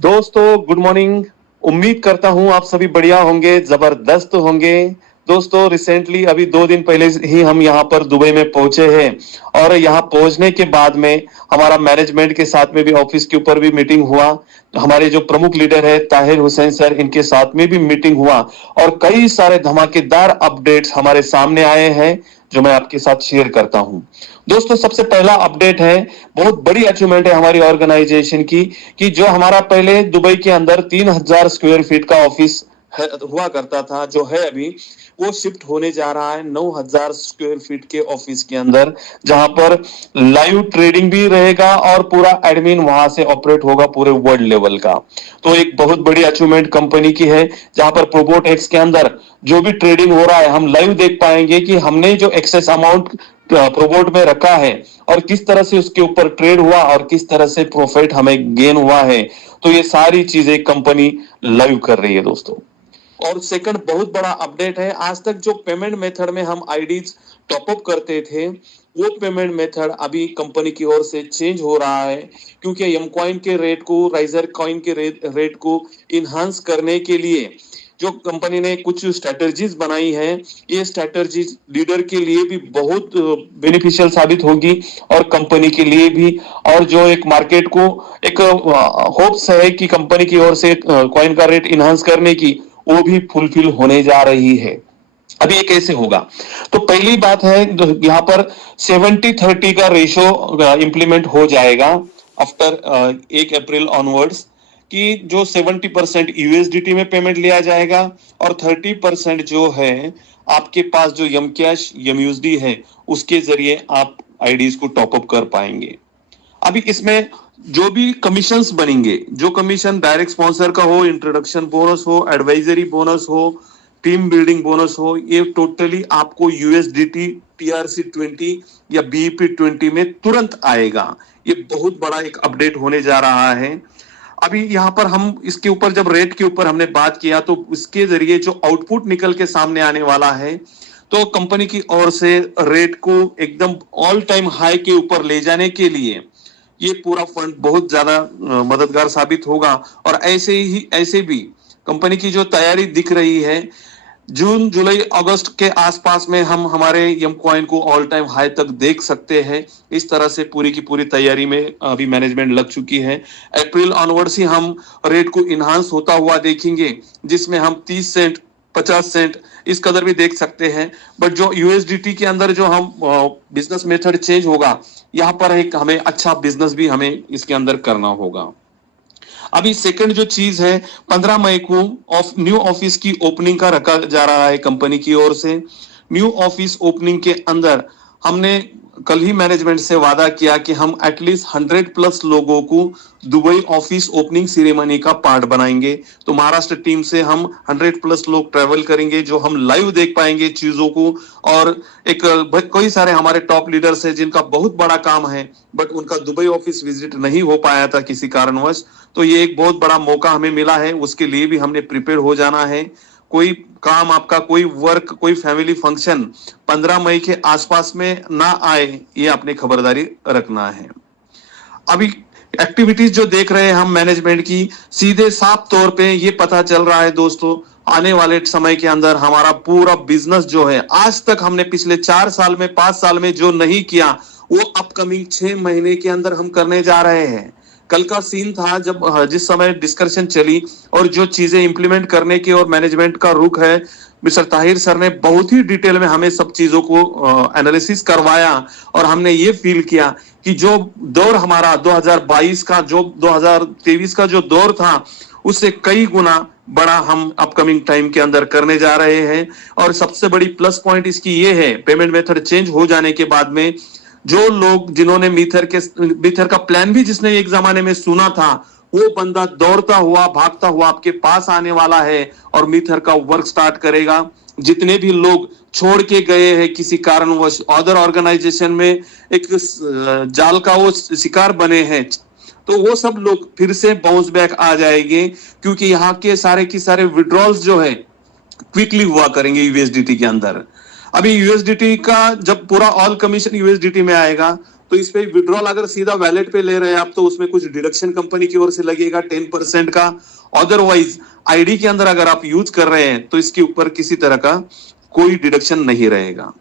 दोस्तों good morning. उम्मीद करता हूं आप सभी बढ़िया होंगे, जबरदस्त होंगे। दोस्तों रिसेंटली अभी 2 दिन पहले ही हम यहाँ पर दुबई में पहुंचे हैं और यहाँ पहुंचने के बाद में हमारा मैनेजमेंट के साथ में भी ऑफिस के ऊपर भी मीटिंग हुआ। हमारे जो प्रमुख लीडर है ताहिर हुसैन सर, इनके साथ में भी मीटिंग हुआ और कई सारे धमाकेदार अपडेट्स हमारे सामने आए हैं जो मैं आपके साथ शेयर करता हूं। दोस्तों सबसे पहला अपडेट है, बहुत बड़ी अचीवमेंट है हमारी ऑर्गेनाइजेशन की कि जो हमारा पहले दुबई के अंदर 3,000 स्क्वायर फीट का ऑफिस हुआ करता था, जो है अभी वो शिफ्ट होने जा रहा है 9,000 स्क्वायर फीट के ऑफिस के अंदर, जहां पर लाइव ट्रेडिंग भी रहेगा और पूरा एडमिन वहां से ऑपरेट होगा पूरे वर्ल्ड लेवल का। तो एक बहुत बड़ी अचीवमेंट कंपनी की है, जहां पर प्रोबोट एक्स के अंदर जो भी ट्रेडिंग हो रहा है हम लाइव देख पाएंगे कि हमने जो एक्सेस अमाउंट प्रोबोट में रखा है और किस तरह से उसके ऊपर ट्रेड हुआ और किस तरह से प्रॉफिट हमें गेन हुआ है। तो ये सारी चीजें कंपनी लाइव कर रही है दोस्तों। और सेकंड बहुत बड़ा अपडेट है, आज तक जो पेमेंट मेथड में हम आईडीज टॉपअप करते थे वो पेमेंट मेथड अभी कंपनी की ओर से चेंज हो रहा है, क्योंकि एम कॉइन के रेट को, राइजर कॉइन के रेट को इनहांस करने के लिए जो कंपनी ने कुछ स्ट्रेटजीज बनाई है, ये स्ट्रेटजी लीडर के लिए भी बहुत बेनिफिशियल साबित होगी और कंपनी के लिए भी। और जो एक मार्केट को एक होप्स है कि कंपनी की ओर से कॉइन का रेट इनहांस करने की, वो भी फुलफिल होने जा रही है। अभी ये कैसे होगा? तो पहली बात है, यहाँ पर 70-30 का रेशो इंप्लीमेंट हो जाएगा आफ्टर 1 अप्रैल ऑनवर्ड्स, कि जो 70% यूएसडीटी में पेमेंट लिया जाएगा और 30% जो है आपके पास जो यम कैश यम यूएसडी है उसके जरिए आप आईडीज को टॉपअप कर पाएंगे। अभी इसमें जो भी कमीशंस बनेंगे, जो कमीशन डायरेक्ट स्पॉन्सर का हो, इंट्रोडक्शन बोनस हो, एडवाइजरी बोनस हो, टीम बिल्डिंग बोनस हो, ये टोटली आपको यूएसडीटी टीआरसी 20 या बीईपी 20 में तुरंत आएगा। ये बहुत बड़ा एक अपडेट होने जा रहा है। अभी यहाँ पर हम इसके ऊपर जब रेट के ऊपर हमने बात किया तो उसके जरिए जो आउटपुट निकल के सामने आने वाला है, तो कंपनी की ओर से रेट को एकदम ऑल टाइम हाई के ऊपर ले जाने के लिए ये पूरा फंड बहुत ज्यादा मददगार साबित होगा। और ऐसे भी कंपनी की जो तैयारी दिख रही है, जून जुलाई अगस्त के आसपास में हम हमारे यम कॉइन को ऑल टाइम हाई तक देख सकते हैं। इस तरह से पूरी की पूरी तैयारी में अभी मैनेजमेंट लग चुकी है। अप्रैल ऑनवर्ड्स ही हम रेट को इनहांस होता हुआ देखेंगे, जिसमें हम 30 सेंट 50 सेंट इस कदर भी देख सकते हैं। बट जो यूएसडीटी के अंदर जो हम बिजनेस मेथड चेंज होगा, यहाँ पर एक हमें अच्छा बिजनेस भी हमें इसके अंदर करना होगा। अभी सेकंड जो चीज है, 15 मई को न्यू ऑफिस की ओपनिंग का रखा जा रहा है कंपनी की ओर से। न्यू ऑफिस ओपनिंग के अंदर हमने कल ही मैनेजमेंट से वादा किया कि हम एटलीस्ट 100+ लोगों को दुबई ऑफिस ओपनिंग सेरेमनी का पार्ट बनाएंगे। तो महाराष्ट्र टीम से हम 100+ लोग ट्रेवल करेंगे, जो हम लाइव देख पाएंगे चीजों को। और एक कई सारे हमारे टॉप लीडर्स हैं जिनका बहुत बड़ा काम है, बट उनका दुबई ऑफिस विजिट नहीं हो पाया था किसी कारणवश। तो ये एक बहुत बड़ा मौका हमें मिला है, उसके लिए भी हमने प्रिपेयर हो जाना है। कोई काम आपका, कोई वर्क, कोई फैमिली फंक्शन 15 मई के आसपास में ना आए, ये आपने खबरदारी रखना है। अभी एक्टिविटीज जो देख रहे हैं हम मैनेजमेंट की, सीधे साफ तौर पे ये पता चल रहा है दोस्तों, आने वाले समय के अंदर हमारा पूरा बिजनेस जो है, आज तक हमने पिछले 4 साल में 5 साल में जो नहीं किया, वो अपकमिंग 6 महीने के अंदर हम करने जा रहे हैं। कल का सीन था जब जिस समय डिस्कशन चली और जो चीजें इंप्लीमेंट करने की और मैनेजमेंट का रुख है, मिस्टर ताहिर सर ने बहुत ही डिटेल में हमें सब चीजों को एनालिसिस करवाया और हमने ये फील किया कि जो दौर हमारा 2022 का, जो 2023 का जो दौर था, उससे कई गुना बड़ा हम अपकमिंग टाइम के अंदर करने जा रहे हैं। और सबसे बड़ी प्लस पॉइंट इसकी ये है, पेमेंट मेथड चेंज हो जाने के बाद में जो लोग जिन्होंने मीथर का प्लान भी जिसने एक जमाने में सुना था, वो बंदा दौड़ता हुआ भागता हुआ आपके पास आने वाला है और मीथर का वर्क स्टार्ट करेगा। जितने भी लोग छोड़ के गए हैं किसी कारणवश अदर ऑर्गेनाइजेशन में, एक जाल का वो शिकार बने हैं, तो वो सब लोग फिर से बाउंस बैक आ जाएंगे, क्योंकि यहाँ के सारे की सारे विड्रॉल्स जो है क्विकली हुआ करेंगे यूएसडीटी के अंदर। अभी यूएसडीटी का जब पूरा ऑल कमीशन यूएसडीटी में आएगा, तो इस पे विड्रॉल अगर सीधा वैलेट पे ले रहे हैं आप तो उसमें कुछ डिडक्शन कंपनी की ओर से लगेगा 10% का। अदरवाइज आईडी के अंदर अगर आप यूज कर रहे हैं तो इसके ऊपर किसी तरह का कोई डिडक्शन नहीं रहेगा।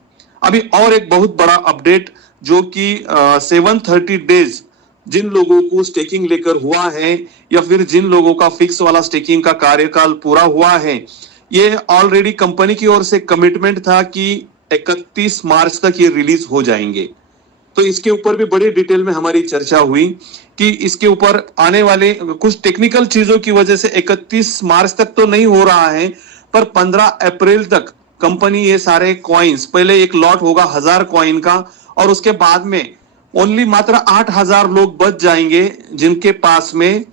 अभी और एक बहुत बड़ा अपडेट जो कि 730 डेज जिन लोगों को स्टेकिंग लेकर हुआ है या फिर जिन लोगों का फिक्स वाला स्टेकिंग का कार्यकाल पूरा हुआ है, ये ऑलरेडी कंपनी की ओर से कमिटमेंट था कि 31 मार्च तक ये रिलीज हो जाएंगे। तो इसके ऊपर भी बड़ी डिटेल में हमारी चर्चा हुई कि इसके ऊपर आने वाले कुछ टेक्निकल चीजों की वजह से 31 मार्च तक तो नहीं हो रहा है, पर 15 अप्रैल तक कंपनी ये सारे कॉइन्स, पहले एक लॉट होगा 1000 कॉइन का और उसके बाद में ओनली मात्र 8000 लोग बच जाएंगे जिनके पास में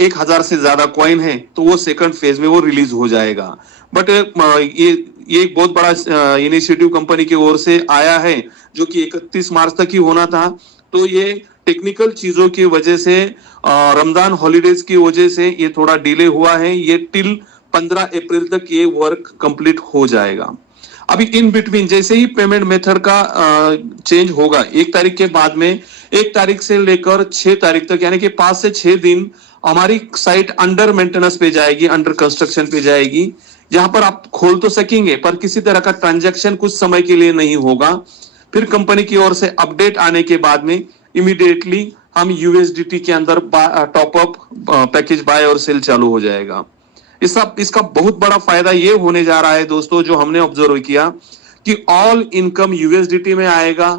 1000 से ज्यादा कॉइन है, तो वो सेकंड फेज में वो रिलीज हो जाएगा। बट ये एक बहुत बड़ा इनिशिएटिव कंपनी की ओर से आया है जो कि 31 मार्च तक ही होना था। तो ये टेक्निकल चीजों की वजह से, रमजान हॉलीडेज की वजह से ये थोड़ा डिले हुआ है। ये टिल 15 अप्रैल तक ये वर्क कंप्लीट हो जाएगा। अभी इन बिटवीन जैसे ही पेमेंट मेथड का चेंज होगा 1 तारीख के बाद में, 1 तारीख से लेकर 6 तारीख तक यानी कि 5 से 6 दिन हमारी साइट अंडर मेंटेनेंस पे जाएगी, अंडर कंस्ट्रक्शन पे जाएगी, जहां पर आप खोल तो सकेंगे पर किसी तरह का ट्रांजैक्शन कुछ समय के लिए नहीं होगा। फिर कंपनी की ओर से अपडेट आने के बाद में इमीडिएटली हम यूएसडीटी के अंदर टॉप अप पैकेज बाय और सेल चालू हो जाएगा। इसका बहुत बड़ा फायदा ये होने जा रहा है दोस्तों, जो हमने ऑब्जर्व किया कि ऑल इनकम यूएसडीटी में आएगा।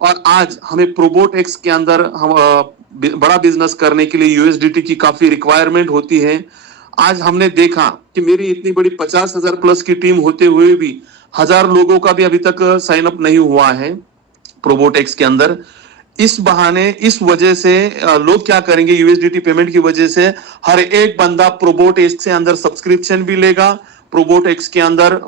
और आज हमें प्रोबोट एक्स के अंदर हम बड़ा बिजनेस करने के लिए यूएसडीटी की काफी रिक्वायरमेंट होती है। आज हमने देखा कि मेरी इतनी बड़ी 50,000 प्लस की टीम होते हुए भी 1000 लोगों का भी अभी तक साइन अप नहीं हुआ है प्रोबोट एक्स के अंदर। इस बहाने, इस वजह से लोग क्या करेंगे, यूएसडीटी पेमेंट की वजह से हर एक बंदा प्रोबोट एक्स के अंदर सब्सक्रिप्शन भी लेगा, प्रोबोट एक्स के अंदर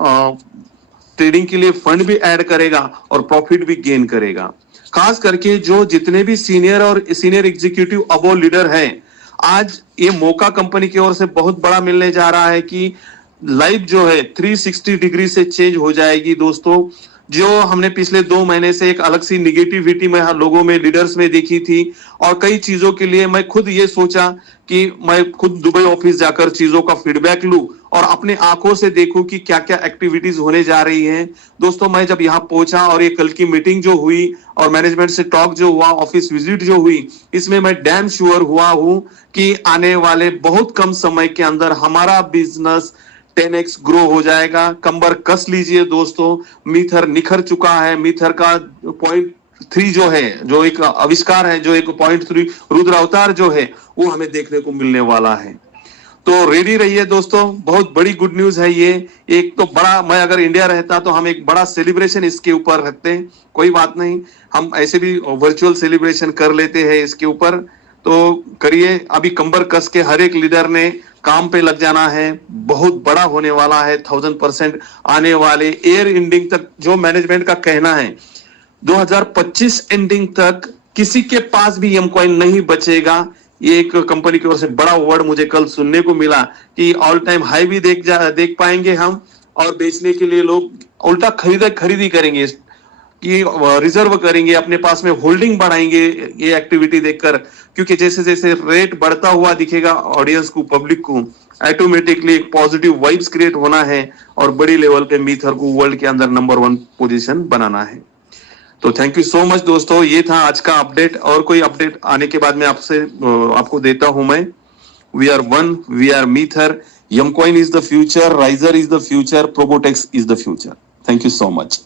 ट्रेडिंग के लिए फंड भी ऐड करेगा और प्रॉफिट भी गेन करेगा। खास करके जो जितने भी सीनियर और सीनियर एग्जीक्यूटिव अबो लीडर हैं, आज ये मौका कंपनी की ओर से बहुत बड़ा मिलने जा रहा है कि लाइफ जो है 360 डिग्री से चेंज हो जाएगी दोस्तों। जो हमने पिछले 2 महीने से एक अलग सी निगेटिविटी में लोगों में, लीडर्स में देखी थी, और कई चीजों के लिए मैं खुद ये सोचा कि मैं खुद दुबई ऑफिस जाकर चीजों का फीडबैक लूं और अपने आंखों से देखूं कि क्या क्या एक्टिविटीज होने जा रही हैं। दोस्तों मैं जब यहाँ पहुंचा और ये कल की मीटिंग जो हुई और मैनेजमेंट से टॉक जो हुआ, ऑफिस विजिट जो हुई, इसमें मैं डैम श्योर हुआ हूं कि आने वाले बहुत कम समय के अंदर हमारा बिजनेस 10x ग्रो हो जाएगा। कंबर कस लीजिए दोस्तों, मीथर निखर चुका है। मीथर का 0.3 जो है, जो एक आविष्कार है, जो एक 0.3 रुद्र अवतार जो है, वो हमें देखने को मिलने वाला है। तो रेडी रहिए दोस्तों, बहुत बड़ी गुड न्यूज है ये। एक तो बड़ा, मैं अगर इंडिया रहता तो हम एक बड़ा सेलिब्रेशन इसके ऊपर रखते हैं, कोई बात नहीं, हम ऐसे भी वर्चुअल सेलिब्रेशन कर लेते हैं इसके ऊपर। तो करिए, अभी कंबर कस के हर एक लीडर ने काम पे लग जाना है, बहुत बड़ा होने वाला है। 1000% आने वाले ईयर एंडिंग तक, जो मैनेजमेंट का कहना है 2025 एंडिंग तक किसी के पास भी एम कॉइन नहीं बचेगा। ये एक कंपनी की ओर से बड़ा वर्ड मुझे कल सुनने को मिला कि ऑल टाइम हाई भी देख पाएंगे हम, और बेचने के लिए लोग उल्टा खरीदी करेंगे कि रिजर्व करेंगे, अपने पास में होल्डिंग बढ़ाएंगे ये एक्टिविटी देखकर। क्योंकि जैसे जैसे रेट बढ़ता हुआ दिखेगा ऑडियंस को, पब्लिक को, ऑटोमेटिकली एक पॉजिटिव वाइब्स क्रिएट होना है और बड़ी लेवल पे मीथर को वर्ल्ड के अंदर नंबर 1 पोजीशन बनाना है। तो थैंक यू सो मच दोस्तों, ये था आज का अपडेट। और कोई अपडेट आने के बाद में आपको देता हूं मैं। We are one, we are Meither, Yamcoin is the future, Riser is the future, Probotex is the future. Thank you so much.